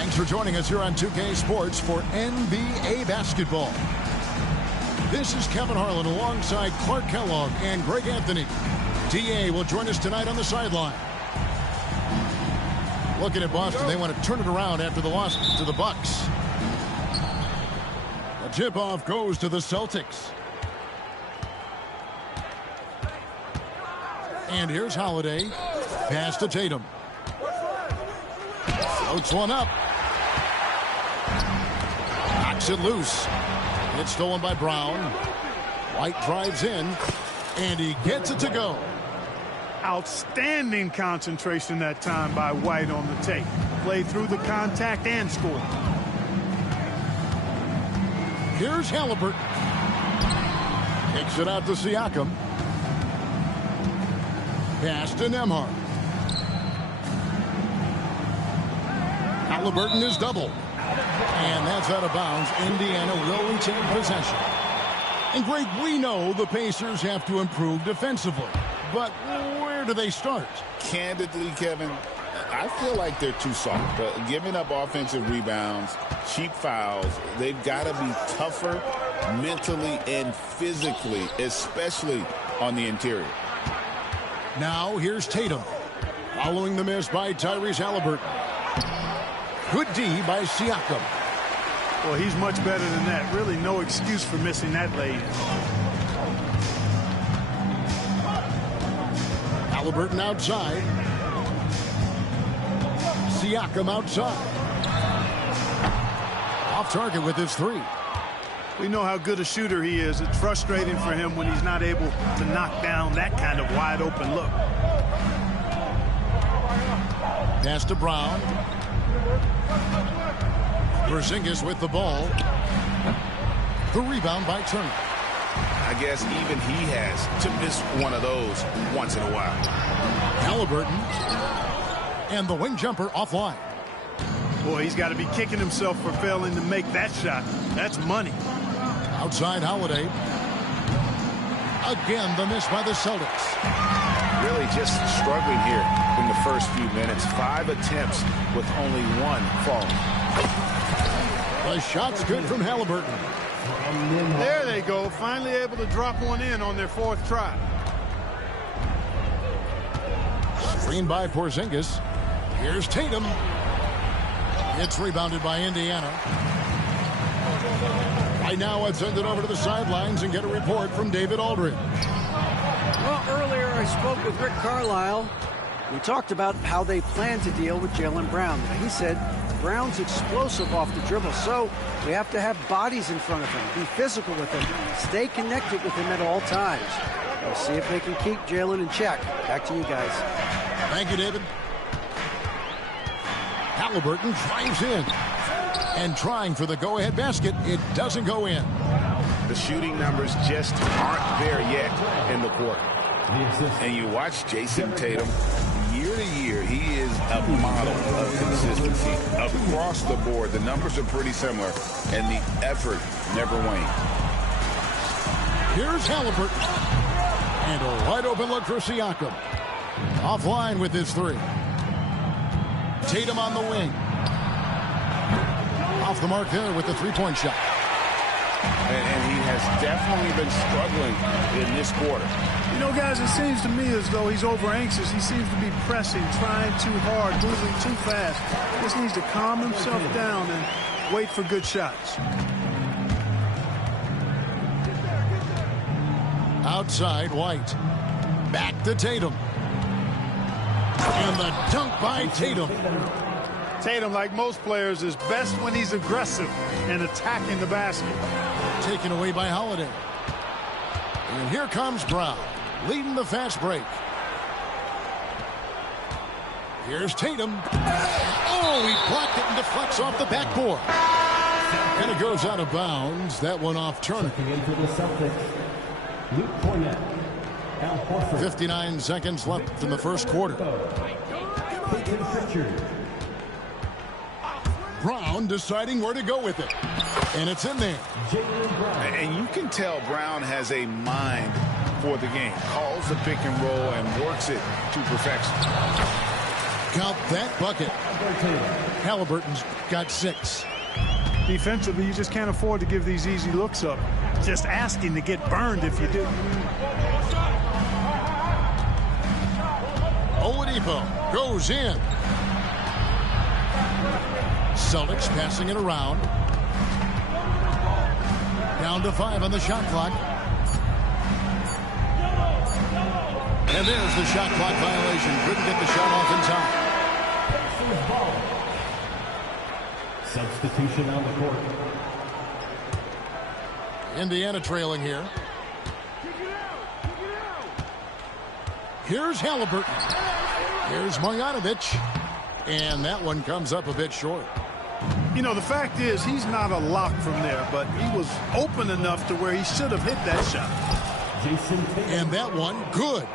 Thanks for joining us here on 2K Sports for NBA basketball. This is Kevin Harlan alongside Clark Kellogg and Greg Anthony. DA will join us tonight on the sideline. Looking at Boston, they want to turn it around after the loss to the Bucks. The tip-off goes to the Celtics. And here's Holiday. Pass to Tatum. Floats one up. Knocks it loose. It's stolen by Brown. White drives in, and he gets it to go. Outstanding concentration that time by White on the tape. Played through the contact and scored. Here's Halliburton. Kicks it out to Siakam. Pass to Nembhard. Halliburton is doubled. And that's out of bounds. Indiana will retain possession. And Greg, we know the Pacers have to improve defensively. But where do they start? Candidly, Kevin, I feel like they're too soft. Giving up offensive rebounds, cheap fouls, they've got to be tougher mentally and physically, especially on the interior. Now here's Tatum. Following the miss by Tyrese Halliburton. Good D by Siakam. Well, he's much better than that. Really no excuse for missing that lane. Halliburton outside. Siakam outside. Off target with his three. We know how good a shooter he is. It's frustrating for him when he's not able to knock down that kind of wide open look. Pass to Brown. Porzingis with the ball. The rebound by Turner. I guess even he has to miss one of those once in a while. Halliburton. And the wing jumper offline. Boy, he's got to be kicking himself for failing to make that shot. That's money. Outside Holiday. Again, the miss by the Celtics. Really just struggling here in the first few minutes. 5 attempts with only one falling. The shot's good from Halliburton. There they go. Finally able to drop one in on their 4th try. Screen by Porzingis. Here's Tatum. It's rebounded by Indiana. Right now, let's send it over to the sidelines and get a report from David Aldridge. Well, earlier I spoke with Rick Carlisle. We talked about how they plan to deal with Jaylen Brown. He said Brown's explosive off the dribble, so we have to have bodies in front of him, be physical with him, stay connected with him at all times. We'll see if they can keep Jaylen in check. Back to you guys. Thank you, David. Halliburton drives in. And trying for the go-ahead basket, it doesn't go in. The shooting numbers just aren't there yet in the quarter. And you watch Jason Tatum, year to year, he is a model of consistency. Across the board, the numbers are pretty similar, and the effort never wanes. Here's Halliburton. And a wide open look for Siakam. Offline with his three. Tatum on the wing. Off the mark there with the three-point shot. And he has definitely been struggling in this quarter. You know, guys, it seems to me as though he's over-anxious. He seems to be pressing, trying too hard, moving too fast. Just needs to calm himself down and wait for good shots. Outside, White. Back to Tatum. And the dunk by Tatum. Tatum, like most players, is best when he's aggressive and attacking the basket. Taken away by Holiday. And here comes Brown, leading the fast break. Here's Tatum. Oh, he blocked it and deflects off the backboard. And it goes out of bounds. That one off Turner. 59 seconds left in the first quarter. Brown deciding where to go with it. And it's in there. And you can tell Brown has a mind for the game. Calls the pick and roll and works it to perfection. Count that bucket. Halliburton's got 6. Defensively, you just can't afford to give these easy looks up. Just asking to get burned if you do. Oladipo goes in. Celtics passing it around. Down to 5 on the shot clock. And there's the shot clock violation. Couldn't get the shot off in time. Substitution on the court. Indiana trailing here. Here's Halliburton. Here's Marjanovic. And that one comes up a bit short. You know, the fact is he's not a lock from there, but he was open enough to where he should have hit that shot. And that one, good.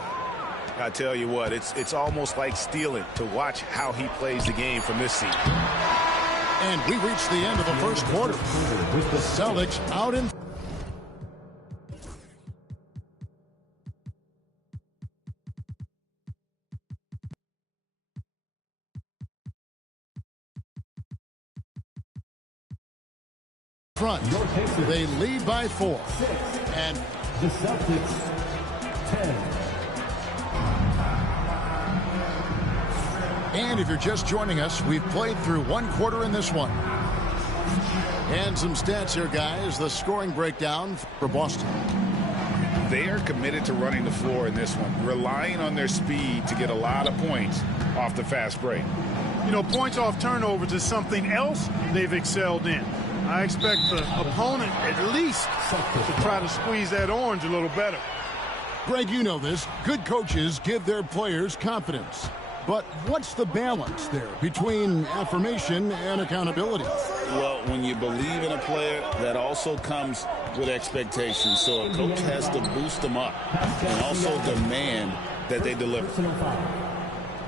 I tell you what, it's almost like stealing to watch how he plays the game from this seat. And we reach the end of the first quarter. The Celtics out in front. They lead by 4. And the Celtics 10. And if you're just joining us, we've played through 1 quarter in this one. And some stats here, guys. The scoring breakdown for Boston. They are committed to running the floor in this one, relying on their speed to get a lot of points off the fast break. You know, points off turnovers is something else they've excelled in. I expect the opponent at least to try to squeeze that orange a little better. Greg, you know this. Good coaches give their players confidence. But what's the balance there between affirmation and accountability? Well, when you believe in a player, that also comes with expectations. So a coach has to boost them up and also demand that they deliver.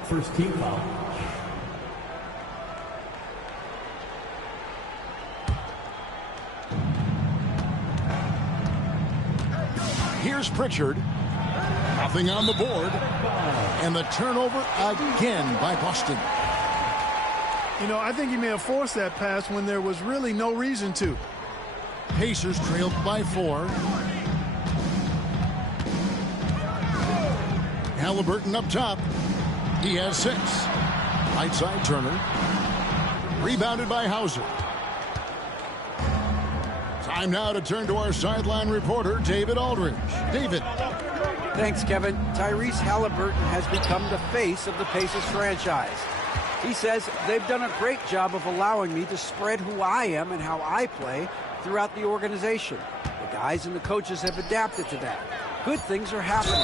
First team foul. Here's Pritchard. Nothing on the board. And the turnover again by Boston. You know, I think he may have forced that pass when there was really no reason to. Pacers trailed by 4. Halliburton up top. He has 6. Right side Turner. Rebounded by Hauser. Time now to turn to our sideline reporter, David Aldridge. David. Thanks, Kevin. Tyrese Halliburton has become the face of the Pacers franchise. He says they've done a great job of allowing me to spread who I am and how I play throughout the organization. The guys and the coaches have adapted to that. Good things are happening.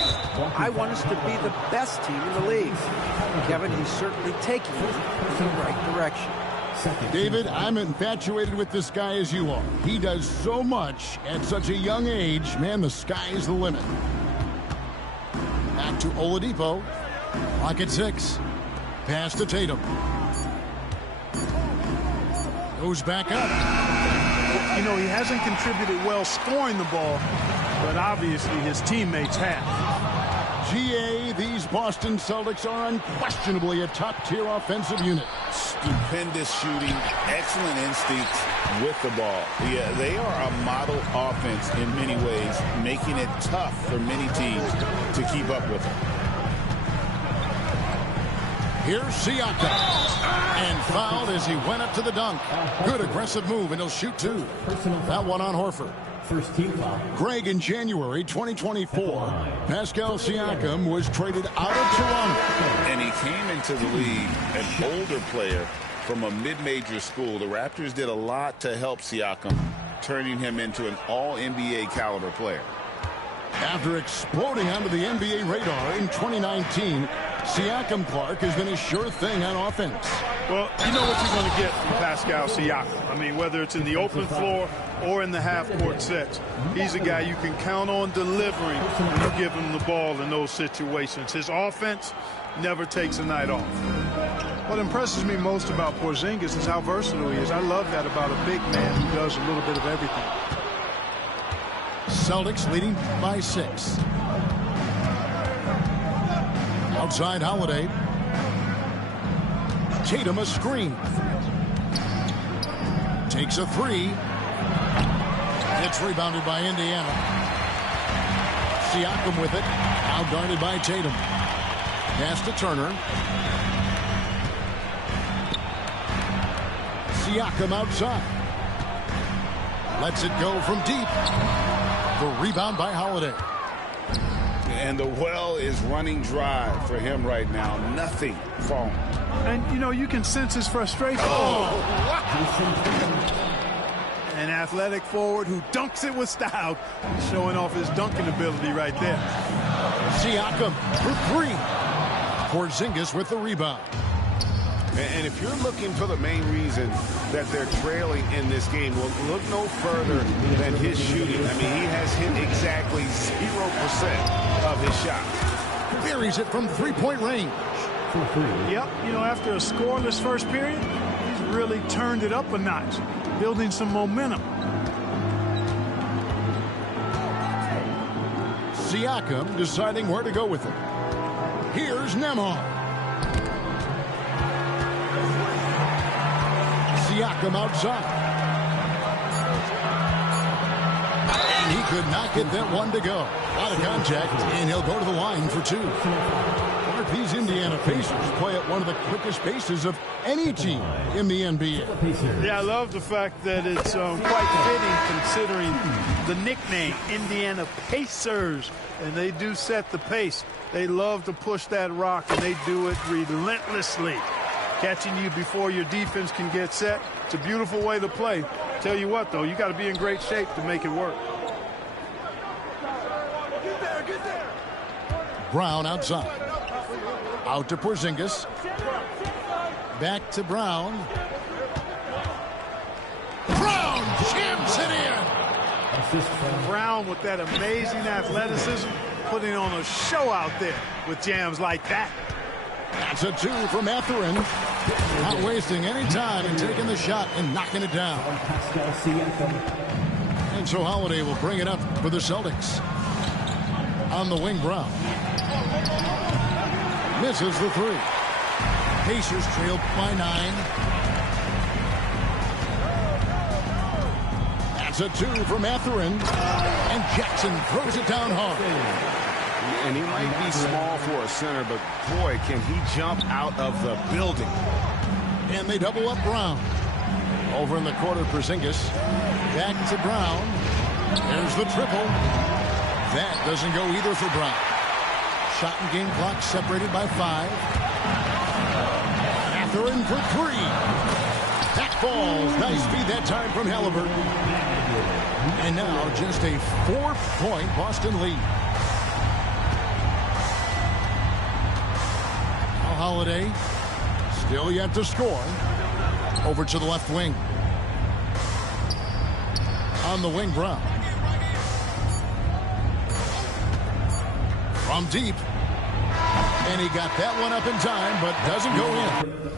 I want us to be the best team in the league. Kevin, he's certainly taking it in the right direction. David, I'm infatuated with this guy as you are. He does so much at such a young age. Man, the sky's the limit. Back to Oladipo. Clock at 6. Pass to Tatum. Goes back up. You know, he hasn't contributed well scoring the ball, but obviously his teammates have. GA, these Boston Celtics are unquestionably a top-tier offensive unit. Stupendous shooting, excellent instincts with the ball. Yeah, they are a model offense in many ways, making it tough for many teams to keep up with them. Here's Siakam. And fouled as he went up to the dunk. Good aggressive move, and he'll shoot 2. That one on Horford. First team foul. Greg, in January 2024, Pascal Siakam was traded out of Toronto. And he came into the league an older player from a mid-major school. The Raptors did a lot to help Siakam, turning him into an all-NBA caliber player. After exploding onto the NBA radar in 2019, Siakam Clark has been a sure thing on offense. Well, you know what you're going to get from Pascal Siakam. I mean, whether it's in the open floor or in the half-court sets, he's a guy you can count on delivering when you give him the ball in those situations. His offense never takes a night off. What impresses me most about Porzingis is how versatile he is. I love that about a big man who does a little bit of everything. Celtics leading by 6. Outside Holiday. Tatum a screen. Takes a three. It's rebounded by Indiana. Siakam with it. Now guarded by Tatum. Pass to Turner. Siakam outside. Lets it go from deep. The rebound by Holiday. And the well is running dry for him right now. Nothing falling. And, you know, you can sense his frustration. An athletic forward who dunks it with style. Showing off his dunking ability right there. Siakam for three. Porzingis with the rebound. And if you're looking for the main reason that they're trailing in this game, well, look no further than his shooting. I mean, he has hit exactly 0% of his shots. Buries it from three-point range. Yep, you know, after a scoreless first period, he's really turned it up a notch, building some momentum. Siakam deciding where to go with it. Here's Nembhard. Siakam outside. And he could not get that one to go. A lot of contact, and he'll go to the line for two. RP's Indiana Pacers play at one of the quickest paces of any team in the NBA. Yeah, I love the fact that it's quite fitting considering the nickname, Indiana Pacers. And they do set the pace. They love to push that rock, and they do it relentlessly. Catching you before your defense can get set. It's a beautiful way to play. Tell you what, though, you got to be in great shape to make it work. Brown outside. Out to Porzingis. Back to Brown. Brown jams it in. Brown with that amazing athleticism, putting on a show out there with jams like that. That's a two from Mathurin. Not wasting any time and taking the shot and knocking it down. And so Holiday will bring it up for the Celtics. On the wing, Brown. Misses the three. Pacers trail by 9. That's a two from Mathurin. And Jackson throws it down hard. And he might be small for a center, but boy, can he jump out of the building. And they double up Brown. Over in the corner, Porzingis. Back to Brown. There's the triple. That doesn't go either for Brown. Shot and game clock separated by 5. Mathurin for 3. That falls. Nice feed that time from Halliburton. And now just a 4-point Boston lead. Holiday still yet to score. Over to the left wing. On the wing, Brown. From deep. And he got that one up in time, but doesn't go in.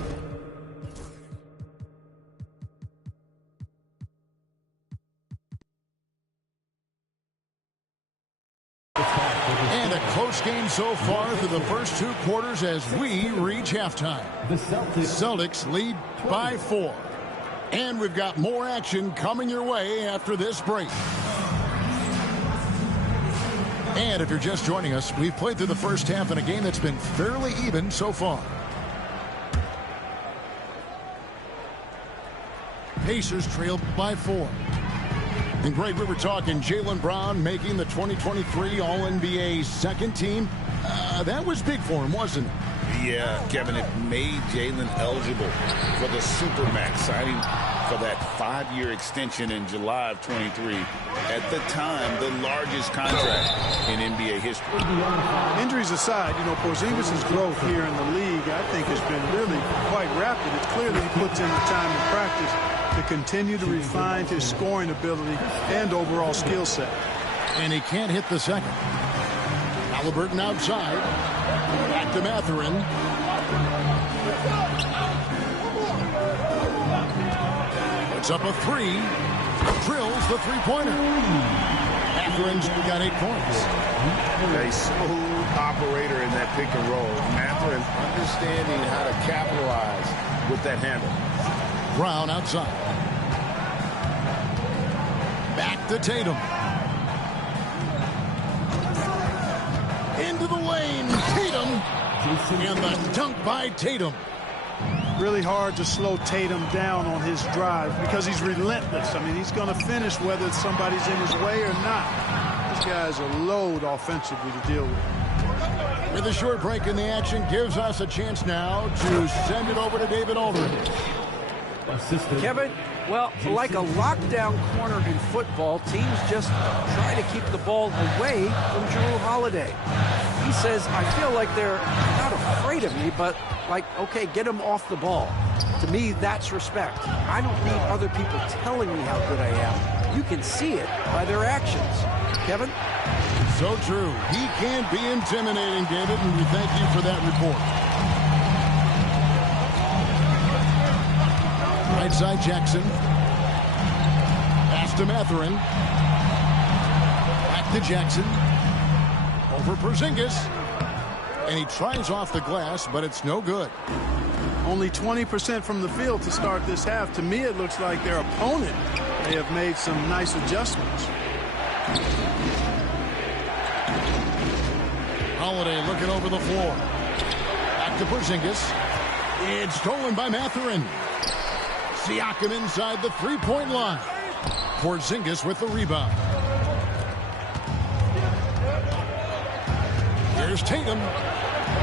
And a close game so far through the first 2 quarters as we reach halftime. The Celtics lead by 4. And we've got more action coming your way after this break. And if you're just joining us, we've played through the first half in a game that's been fairly even so far. Pacers trail by 4. And Greg, we were talking Jaylen Brown making the 2023 All-NBA second team. That was big for him, wasn't it? Yeah, Kevin, it made Jaylen eligible for the Supermax, signing for that 5-year extension in July of 23. At the time, the largest contract in NBA history. Injuries aside, you know, Porzingis' growth here in the league, I think, has been really quite rapid. It's clear that he puts in the time in practice to continue to refine his scoring ability and overall skill set. And he can't hit the second. Halliburton outside. Back to Mathurin. Puts up a 3. Drills the three-pointer. Mathurin's got 8 points. A smooth operator in that pick and roll. Mathurin understanding how to capitalize with that handle. Brown outside. Back to Tatum. Into the lane. Tatum. And the dunk by Tatum. Really hard to slow Tatum down on his drive because he's relentless. I mean, he's going to finish whether somebody's in his way or not. These guys are load offensively to deal with. With a short break in the action, gives us a chance now to send it over to David Aldridge. Kevin, well, like a lockdown corner in football, teams just try to keep the ball away from Jrue Holiday. He says, I feel like they're not afraid of me, but like, okay, get him off the ball. To me, that's respect. I don't need other people telling me how good I am. You can see it by their actions. Kevin? So true. He can be intimidating, David, and we thank you for that report. Right side, Jackson. Pass to Mathurin. Back to Jackson. Over Porzingis. And he tries off the glass, but it's no good. Only 20% from the field to start this half. To me, it looks like their opponent may have made some nice adjustments. Holiday looking over the floor. Back to Porzingis. It's stolen by Mathurin. Siakam inside the three-point line. Porzingis with the rebound. Here's Tatum.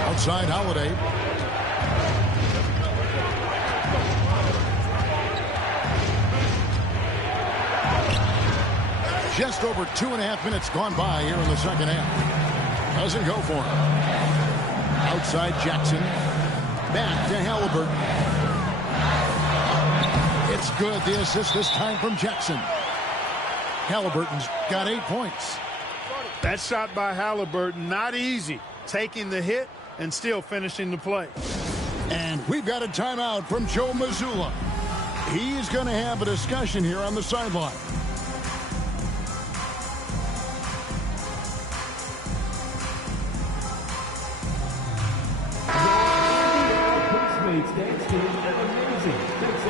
Outside Holiday. Just over 2.5 minutes gone by here in the second half. Doesn't go for him. Outside Jackson. Back to Halliburton. It's good. The assist this time from Jackson. Halliburton's got 8 points. That shot by Halliburton, not easy. Taking the hit and still finishing the play. And we've got a timeout from Joe Mazzulla. He's going to have a discussion here on the sideline.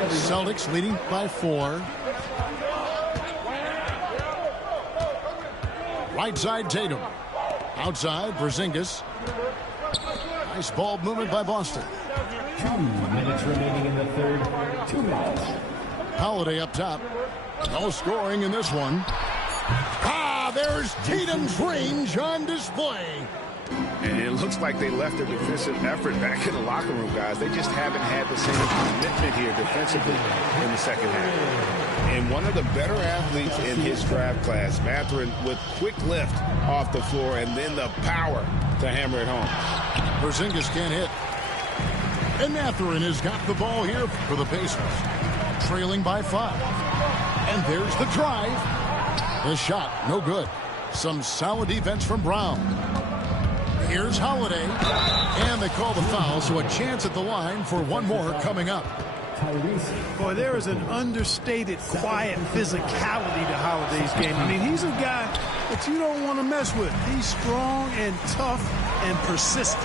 Celtics leading by 4. Right side Tatum. Outside Porzingis. Nice ball movement by Boston. 2 minutes remaining in the third. 2 minutes. Holiday up top. No scoring in this one. There's Tatum's range on display. And it looks like they left their defensive effort back in the locker room, guys. They just haven't had the same commitment here defensively in the second half. And one of the better athletes in his draft class, Mathurin, with quick lift off the floor and then the power to hammer it home. Porzingis can't hit. And Mathurin has got the ball here for the Pacers. Trailing by 5. And there's the drive. The shot, no good. Some solid defense from Brown. Here's Holiday. And they call the foul, so a chance at the line for one more coming up. Boy, there is an understated, quiet physicality to Holiday's game. I mean, he's a guy that you don't want to mess with. He's strong and tough and persistent.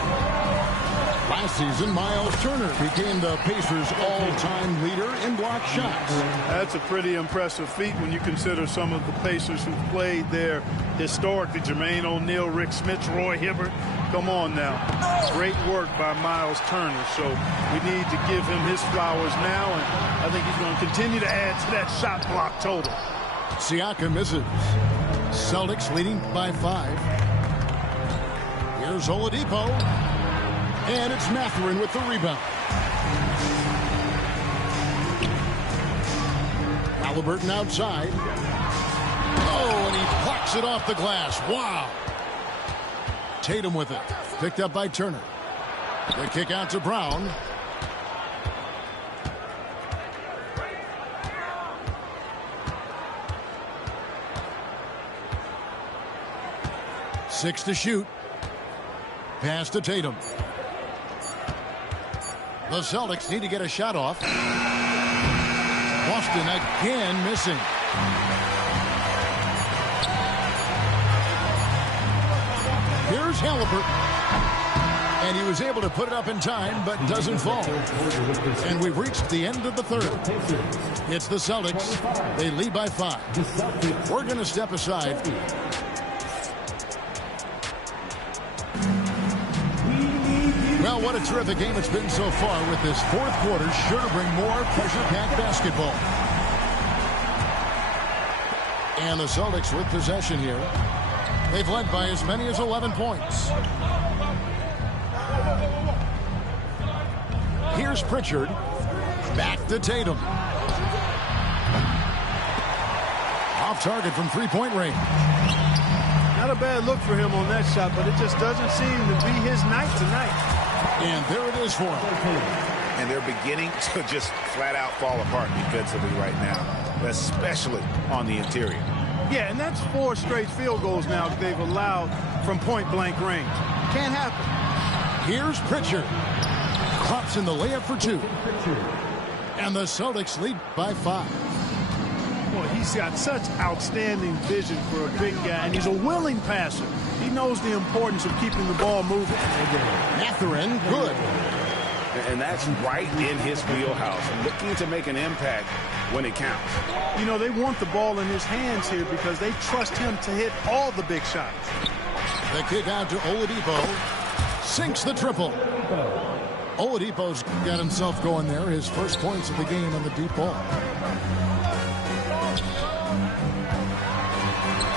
Last season, Miles Turner became the Pacers' all-time leader in block shots. That's a pretty impressive feat when you consider some of the Pacers who've played there historically. Jermaine O'Neal, Rick Smits, Roy Hibbert. Come on now. Great work by Miles Turner. So we need to give him his flowers now, and I think he's going to continue to add to that shot block total. Siakam misses. Celtics leading by 5. Here's Oladipo. And it's Mathurin with the rebound. Halliburton outside. Oh, and he plucks it off the glass. Wow. Tatum with it. Picked up by Turner. The kick out to Brown. Six to shoot. Pass to Tatum. The Celtics need to get a shot off. Boston again missing. Here's Halliburton. And he was able to put it up in time, but doesn't fall. And we've reached the end of the third. It's the Celtics. They lead by 5. We're going to step aside. Well, what a terrific game it's been so far, with this fourth quarter sure to bring more pressure-packed basketball. And the Celtics with possession here. They've led by as many as 11 points. Here's Pritchard. Back to Tatum. Off target from three-point range. Not a bad look for him on that shot, but it just doesn't seem to be his night tonight. And there it is for him. And they're beginning to just flat-out fall apart defensively right now, especially on the interior. Yeah, and that's 4 straight field goals now that they've allowed from point-blank range. Can't happen. Here's Pritchard. Drops in the layup for 2. And the Celtics lead by 5. Boy, he's got such outstanding vision for a big guy, and he's a willing passer. He knows the importance of keeping the ball moving. Mathurin, good. And that's right in his wheelhouse, looking to make an impact when it counts. You know, they want the ball in his hands here because they trust him to hit all the big shots. The kick out to Oladipo. Sinks the triple. Oladipo's got himself going there. His first points of the game on the deep ball.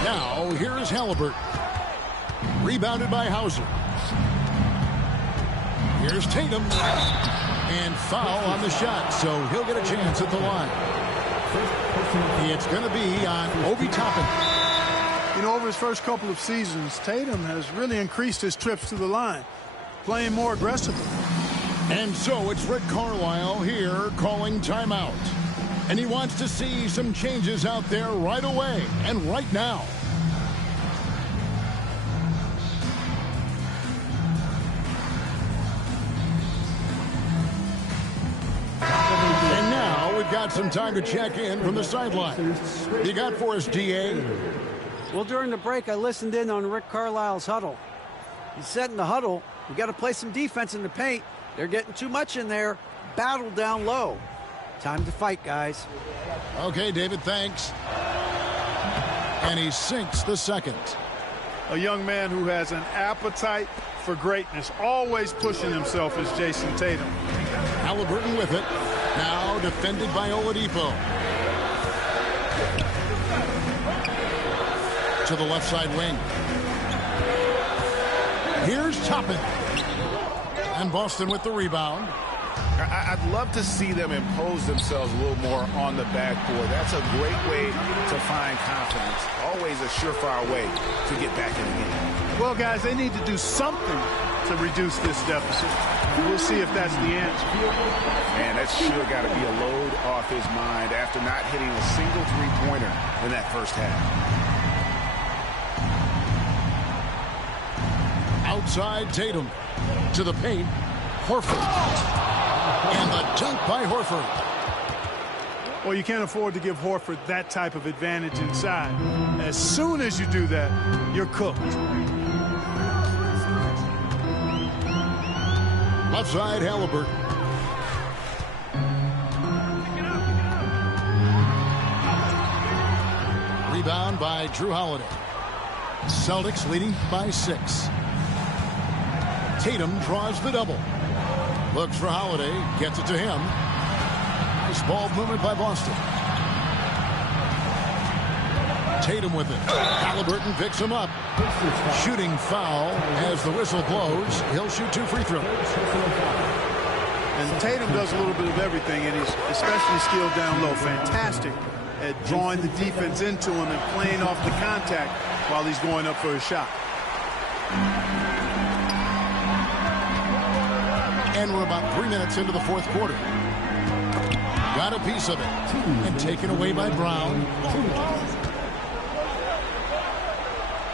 Now, here's Halliburton. Rebounded by Hauser. Here's Tatum. And foul on the shot, so he'll get a chance at the line. It's going to be on Obi Toppin. You know, over his first couple of seasons, Tatum has really increased his trips to the line, playing more aggressively. And so it's Rick Carlisle here calling timeout. And he wants to see some changes out there right away and right now. And now we've got some time to check in from the sideline. You got for us, DA? Well, during the break, I listened in on Rick Carlisle's huddle. He said in the huddle, we got to play some defense in the paint. They're getting too much in there. Battle down low. Time to fight, guys. Okay, David, thanks. And he sinks the second. A young man who has an appetite for greatness, always pushing himself, is Jason Tatum. Halliburton with it. Now defended by Oladipo. To the left side wing. Here's Toppin. And Boston with the rebound. I'd love to see them impose themselves a little more on the backboard. That's a great way to find confidence. Always a surefire way to get back in the game. Well, guys, they need to do something to reduce this deficit. We'll see if that's the answer. Man, that's sure got to be a load off his mind after not hitting a single three-pointer in that first half. Outside Tatum. To the paint. Horford. And the dunk by Horford. Well, you can't afford to give Horford that type of advantage inside. As soon as you do that, you're cooked. Left side, Halliburton. Rebound by Drew Holiday. Celtics leading by 6. Tatum draws the double. Looks for Holiday, gets it to him. Nice ball movement by Boston. Tatum with it. Halliburton picks him up. Shooting foul as the whistle blows. He'll shoot 2 free throws. And Tatum does a little bit of everything, and he's especially skilled down low. Fantastic at drawing the defense into him and playing off the contact while he's going up for a shot. And we're about 3 minutes into the fourth quarter. Got a piece of it. And taken away by Brown.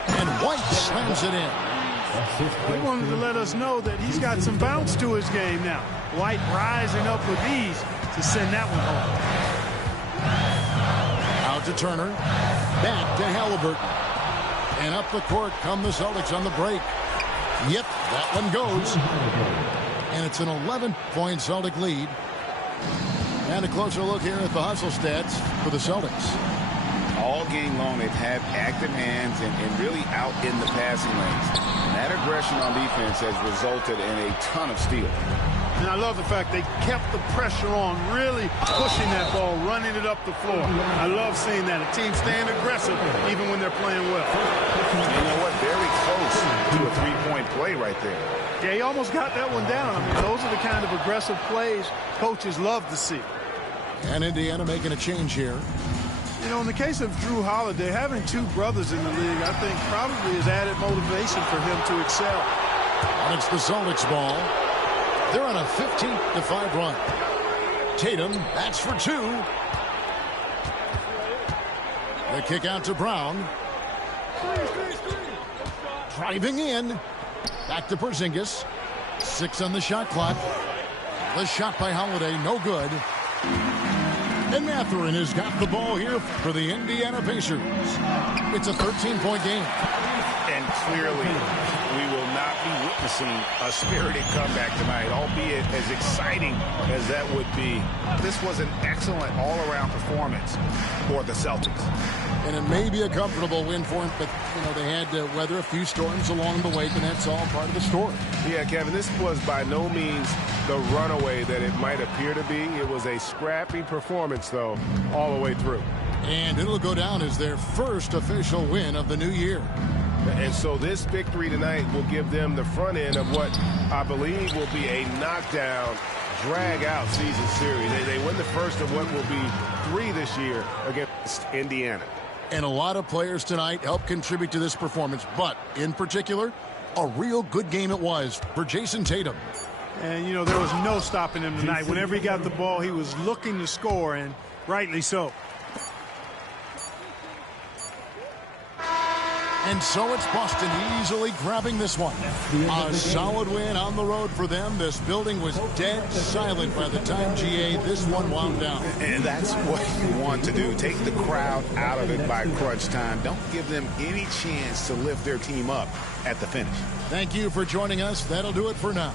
And White slams it in. He wanted to let us know that he's got some bounce to his game now. White rising up with ease to send that one home. Out to Turner. Back to Halliburton. And up the court come the Celtics on the break. Yep, that one goes. And it's an 11-point Celtic lead. And a closer look here at the hustle stats for the Celtics. All game long, they've had active hands and really out in the passing lanes. And that aggression on defense has resulted in a ton of steals. And I love the fact they kept the pressure on, really pushing that ball, running it up the floor. I love seeing that. A team staying aggressive even when they're playing well. You know what? Very close to a three-point play right there. Yeah, he almost got that one down. I mean, those are the kind of aggressive plays coaches love to see. And Indiana making a change here. You know, in the case of Drew Holiday, having two brothers in the league, I think probably is added motivation for him to excel. And it's the Celtics ball. They're on a 15-5 run. Tatum, that's for two. The kick out to Brown. Driving in. Back to Porzingis. 6 on the shot clock. The shot by Holiday, no good. And Mathurin has got the ball here for the Indiana Pacers. It's a 13-point game. And clearly, we will not be witnessing a spirited comeback tonight, albeit as exciting as that would be. This was an excellent all-around performance for the Celtics. And it may be a comfortable win for him, but, you know, they had to weather a few storms along the way, and that's all part of the story. Yeah, Kevin, this was by no means the runaway that it might appear to be. It was a scrappy performance, though, all the way through. And it'll go down as their first official win of the new year. And so this victory tonight will give them the front end of what I believe will be a knockdown, drag-out season series. They win the first of what will be 3 this year against Indiana. And a lot of players tonight helped contribute to this performance, but in particular, a real good game it was for Jason Tatum. And, you know, there was no stopping him tonight. Whenever he got the ball, he was looking to score, and rightly so. And so it's Boston easily grabbing this one. A solid win on the road for them. This building was dead silent by the time, GA, this one wound down. And that's what you want to do. Take the crowd out of it by crunch time. Don't give them any chance to lift their team up at the finish. Thank you for joining us. That'll do it for now.